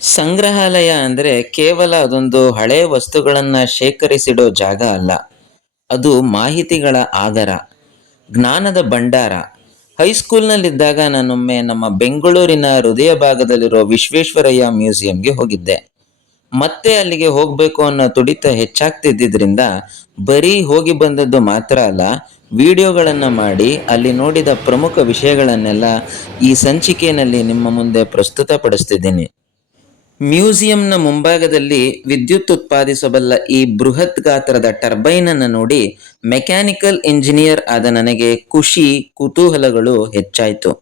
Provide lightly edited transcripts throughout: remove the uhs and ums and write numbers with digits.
ಸಂಗ್ರಹಾಲಯ ಅಂದರೆ ಕೇವಲ ಅದೊಂದು ಹಳೆ ವಸ್ತುಗಳನ್ನು ಶೇಖರಿಸಿಡೋ ಜಾಗ ಅಲ್ಲ. ಅದು ಮಾಹಿತಿಗಳ ಆಗರ, ಜ್ಞಾನದ ಭಂಡಾರ. ಹೈಸ್ಕೂಲ್ನಲ್ಲಿದ್ದಾಗ ನಾನೊಮ್ಮೆ ನಮ್ಮ ಬೆಂಗಳೂರಿನ ಹೃದಯ ಭಾಗದಲ್ಲಿರೋ ವಿಶ್ವೇಶ್ವರಯ್ಯ ಮ್ಯೂಸಿಯಂಗೆ ಹೋಗಿದ್ದೆ. ಮತ್ತೆ ಅಲ್ಲಿಗೆ ಹೋಗಬೇಕು ಅನ್ನೋ ತುಡಿತ ಹೆಚ್ಚಾಗ್ತಿದ್ದರಿಂದ ಬರೀ ಹೋಗಿ ಬಂದದ್ದು ಮಾತ್ರ ಅಲ್ಲ, ವಿಡಿಯೋಗಳನ್ನು ಮಾಡಿ ಅಲ್ಲಿ ನೋಡಿದ ಪ್ರಮುಖ ವಿಷಯಗಳನ್ನೆಲ್ಲ ಈ ಸಂಚಿಕೆಯಲ್ಲಿ ನಿಮ್ಮ ಮುಂದೆ ಪ್ರಸ್ತುತಪಡಿಸ್ತಿದ್ದೀನಿ. ಮ್ಯೂಸಿಯಂನ ಮುಂಭಾಗದಲ್ಲಿ ವಿದ್ಯುತ್ ಉತ್ಪಾದಿಸಬಲ್ಲ ಈ ಬೃಹತ್ ಗಾತ್ರದ ಟರ್ಬೈನ್ ಅನ್ನು ನೋಡಿ ಮೆಕ್ಯಾನಿಕಲ್ ಇಂಜಿನಿಯರ್ ಆದ ನನಗೆ ಖುಷಿ, ಕುತೂಹಲಗಳು ಹೆಚ್ಚಾಯಿತು.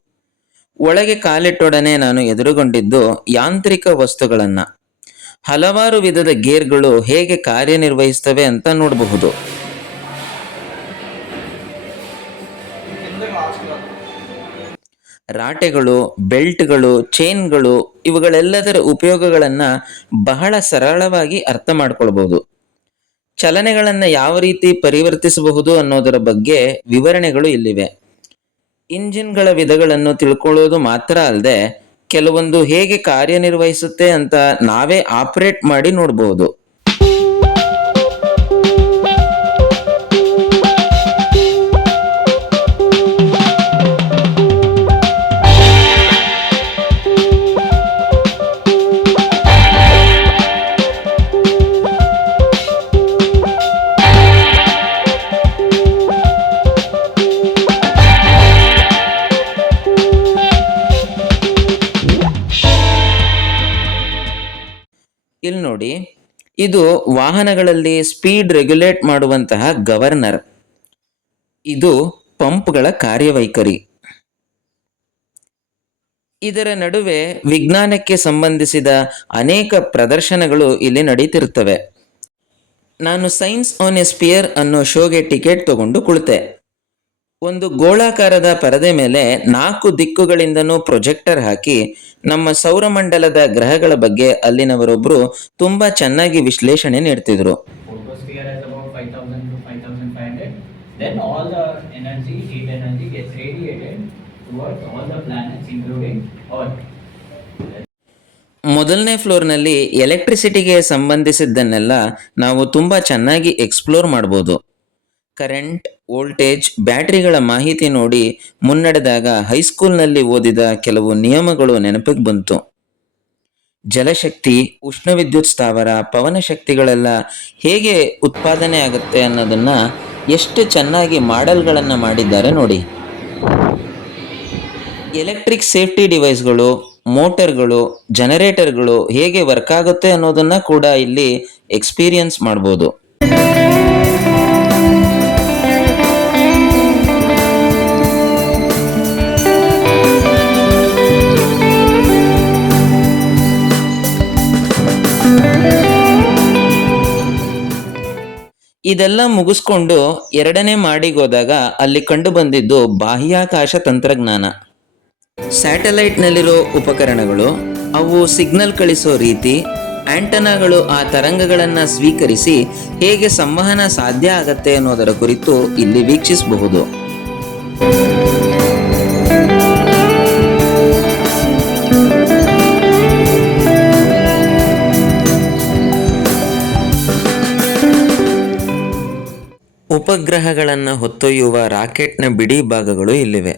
ಒಳಗೆ ಕಾಲಿಟ್ಟೊಡನೆ ನಾನು ಎದುರುಗೊಂಡಿದ್ದು ಯಾಂತ್ರಿಕ ವಸ್ತುಗಳನ್ನ. ಹಲವಾರು ವಿಧದ ಗೇರ್ಗಳು ಹೇಗೆ ಕಾರ್ಯನಿರ್ವಹಿಸ್ತವೆ ಅಂತ ನೋಡಬಹುದು. ರಾಟೆಗಳು, ಬೆಲ್ಟ್ಗಳು, ಚೈನ್ಗಳು, ಇವುಗಳೆಲ್ಲದರ ಉಪಯೋಗಗಳನ್ನು ಬಹಳ ಸರಳವಾಗಿ ಅರ್ಥ ಮಾಡ್ಕೊಳ್ಬಹುದು. ಚಲನೆಗಳನ್ನು ಯಾವ ರೀತಿ ಪರಿವರ್ತಿಸಬಹುದು ಅನ್ನೋದರ ಬಗ್ಗೆ ವಿವರಣೆಗಳು ಇಲ್ಲಿವೆ. ಇಂಜಿನ್ಗಳ ವಿಧಗಳನ್ನು ತಿಳ್ಕೊಳ್ಳೋದು ಮಾತ್ರ ಅಲ್ಲದೆ ಕೆಲವೊಂದು ಹೇಗೆ ಕಾರ್ಯನಿರ್ವಹಿಸುತ್ತೆ ಅಂತ ನಾವೇ ಆಪರೇಟ್ ಮಾಡಿ ನೋಡಬಹುದು. ಇಲ್ಲಿ ನೋಡಿ, ಇದು ವಾಹನಗಳಲ್ಲಿ ಸ್ಪೀಡ್ ರೆಗ್ಯುಲೇಟ್ ಮಾಡುವಂತಹ ಗವರ್ನರ್. ಇದು ಪಂಪ್ಗಳ ಕಾರ್ಯವೈಖರಿ. ಇದರ ನಡುವೆ ವಿಜ್ಞಾನಕ್ಕೆ ಸಂಬಂಧಿಸಿದ ಅನೇಕ ಪ್ರದರ್ಶನಗಳು ಇಲ್ಲಿ ನಡೀತಿರ್ತವೆ. ನಾನು ಸೈನ್ಸ್ ಆನ್ ಎ ಸ್ಪಿಯರ್ ಅನ್ನೋ ಶೋಗೆ ಟಿಕೆಟ್ ತಗೊಂಡು ಕುಳಿತೆ. ಒಂದು ಗೋಳಾಕಾರದ ಪರದೆ ಮೇಲೆ 4 ದಿಕ್ಕುಗಳಿಂದನೂ ಪ್ರೊಜೆಕ್ಟರ್ ಹಾಕಿ ನಮ್ಮ ಸೌರಮಂಡಲದ ಗ್ರಹಗಳ ಬಗ್ಗೆ ಅಲ್ಲಿನವರೊಬ್ಬರು ತುಂಬಾ ಚೆನ್ನಾಗಿ ವಿಶ್ಲೇಷಣೆ ನೀಡ್ತಿದ್ರು. Photosphere has about 5000 to 5500. Then all the energy, heat energy gets radiated towards all the planets including Earth. ಮೊದಲನೇ ಫ್ಲೋರ್ನಲ್ಲಿ ಎಲೆಕ್ಟ್ರಿಸಿಟಿಗೆ ಸಂಬಂಧಿಸಿದ್ದನ್ನೆಲ್ಲ ನಾವು ತುಂಬ ಚೆನ್ನಾಗಿ ಎಕ್ಸ್ಪ್ಲೋರ್ ಮಾಡ್ಬೋದು. ಕರೆಂಟ್, ವೋಲ್ಟೇಜ್, ಬ್ಯಾಟರಿಗಳ ಮಾಹಿತಿ ನೋಡಿ ಮುನ್ನಡೆದಾಗ ಹೈಸ್ಕೂಲ್ನಲ್ಲಿ ಓದಿದ ಕೆಲವು ನಿಯಮಗಳು ನೆನಪಿಗೆ ಬಂತು. ಜಲಶಕ್ತಿ, ಉಷ್ಣವಿದ್ಯುತ್ ಸ್ಥಾವರ, ಪವನ ಶಕ್ತಿಗಳೆಲ್ಲ ಹೇಗೆ ಉತ್ಪಾದನೆ ಆಗುತ್ತೆ ಅನ್ನೋದನ್ನು ಎಷ್ಟು ಚೆನ್ನಾಗಿ ಮಾಡೆಲ್ಗಳನ್ನು ಮಾಡಿದ್ದಾರೆ ನೋಡಿ. ಎಲೆಕ್ಟ್ರಿಕ್ ಸೇಫ್ಟಿ ಡಿವೈಸ್ಗಳು, ಮೋಟರ್ಗಳು, ಜನರೇಟರ್ಗಳು ಹೇಗೆ ವರ್ಕ್ ಆಗುತ್ತೆ ಅನ್ನೋದನ್ನು ಕೂಡ ಇಲ್ಲಿ ಎಕ್ಸ್ಪೀರಿಯನ್ಸ್ ಮಾಡ್ಬೋದು. ಇದೆಲ್ಲ ಮುಗಿಸ್ಕೊಂಡು 2ನೇ ಮಾಡಿಗೆ ಹೋದಾಗ ಅಲ್ಲಿ ಕಂಡು ಬಂದಿದ್ದು ಬಾಹ್ಯಾಕಾಶ ತಂತ್ರಜ್ಞಾನ. ಸ್ಯಾಟಲೈಟ್ನಲ್ಲಿರೋ ಉಪಕರಣಗಳು, ಅವು ಸಿಗ್ನಲ್ ಕಳಿಸೋ ರೀತಿ, ಆಂಟನಾಗಳು ಆ ತರಂಗಗಳನ್ನು ಸ್ವೀಕರಿಸಿ ಹೇಗೆ ಸಂವಹನ ಸಾಧ್ಯ ಆಗತ್ತೆ ಅನ್ನೋದರ ಕುರಿತು ಇಲ್ಲಿ ವೀಕ್ಷಿಸಬಹುದು. ಉಪಗ್ರಹಗಳನ್ನು ಹೊತ್ತೊಯ್ಯುವ ರಾಕೆಟ್ನ ಬಿಡಿ ಭಾಗಗಳು ಇಲ್ಲಿವೆ.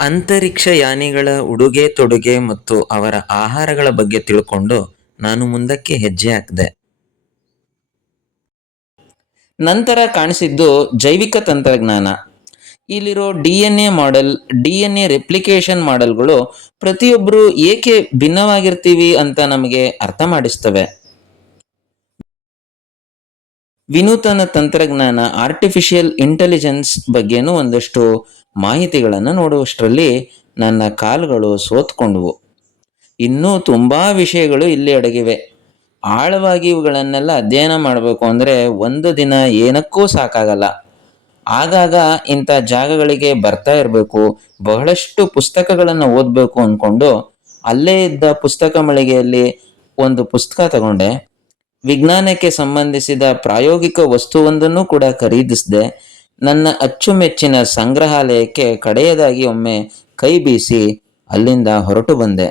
ಅಂತರಿಕ್ಷ ಯಾನಿಗಳ ಉಡುಗೆ ತೊಡುಗೆ ಮತ್ತು ಅವರ ಆಹಾರಗಳ ಬಗ್ಗೆ ತಿಳ್ಕೊಂಡು ನಾನು ಮುಂದಕ್ಕೆ ಹೆಜ್ಜೆ ಹಾಕಿದೆ. ನಂತರ ಕಾಣಿಸಿದ್ದು ಜೈವಿಕ ತಂತ್ರಜ್ಞಾನ. ಇಲ್ಲಿರೋ DNA ಮಾಡೆಲ್, DNA ರೆಪ್ಲಿಕೇಶನ್ ಮಾಡೆಲ್ಗಳು ಪ್ರತಿಯೊಬ್ಬರು ಏಕೆ ಭಿನ್ನವಾಗಿರ್ತೀವಿ ಅಂತ ನಮಗೆ ಅರ್ಥ ಮಾಡಿಸ್ತವೆ. ವಿನೂತನ ತಂತ್ರಜ್ಞಾನ, ಆರ್ಟಿಫಿಷಿಯಲ್ ಇಂಟೆಲಿಜೆನ್ಸ್ ಬಗ್ಗೆನೂ ಒಂದಷ್ಟು ಮಾಹಿತಿಗಳನ್ನು ನೋಡುವಷ್ಟರಲ್ಲಿ ನನ್ನ ಕಾಲುಗಳು ಸೋತ್ಕೊಂಡ್ವು. ಇನ್ನೂ ತುಂಬ ವಿಷಯಗಳು ಇಲ್ಲಿ ಅಡಗಿವೆ. ಆಳವಾಗಿ ಇವುಗಳನ್ನೆಲ್ಲ ಅಧ್ಯಯನ ಮಾಡಬೇಕು ಅಂದರೆ ಒಂದು ದಿನ ಏನಕ್ಕೂ ಸಾಕಾಗಲ್ಲ. ಆಗಾಗ ಇಂಥ ಜಾಗಗಳಿಗೆ ಬರ್ತಾ ಇರಬೇಕು, ಬಹಳಷ್ಟು ಪುಸ್ತಕಗಳನ್ನು ಓದಬೇಕು ಅಂದ್ಕೊಂಡು ಅಲ್ಲೇ ಇದ್ದ ಪುಸ್ತಕ ಮಳಿಗೆಯಲ್ಲಿ ಒಂದು ಪುಸ್ತಕ ತಗೊಂಡೆ. ವಿಜ್ಞಾನಕ್ಕೆ ಸಂಬಂಧಿಸಿದ ಪ್ರಾಯೋಗಿಕ ವಸ್ತುವೊಂದನ್ನು ಕೂಡ ಖರೀದಿಸಿದೆ. ನನ್ನ ಅಚ್ಚುಮೆಚ್ಚಿನ ಸಂಗ್ರಹಾಲಯಕ್ಕೆ ಕಡೆಯದಾಗಿ ಒಮ್ಮೆ ಕೈ ಬೀಸಿ ಅಲ್ಲಿಂದ ಹೊರಟು ಬಂದೆ.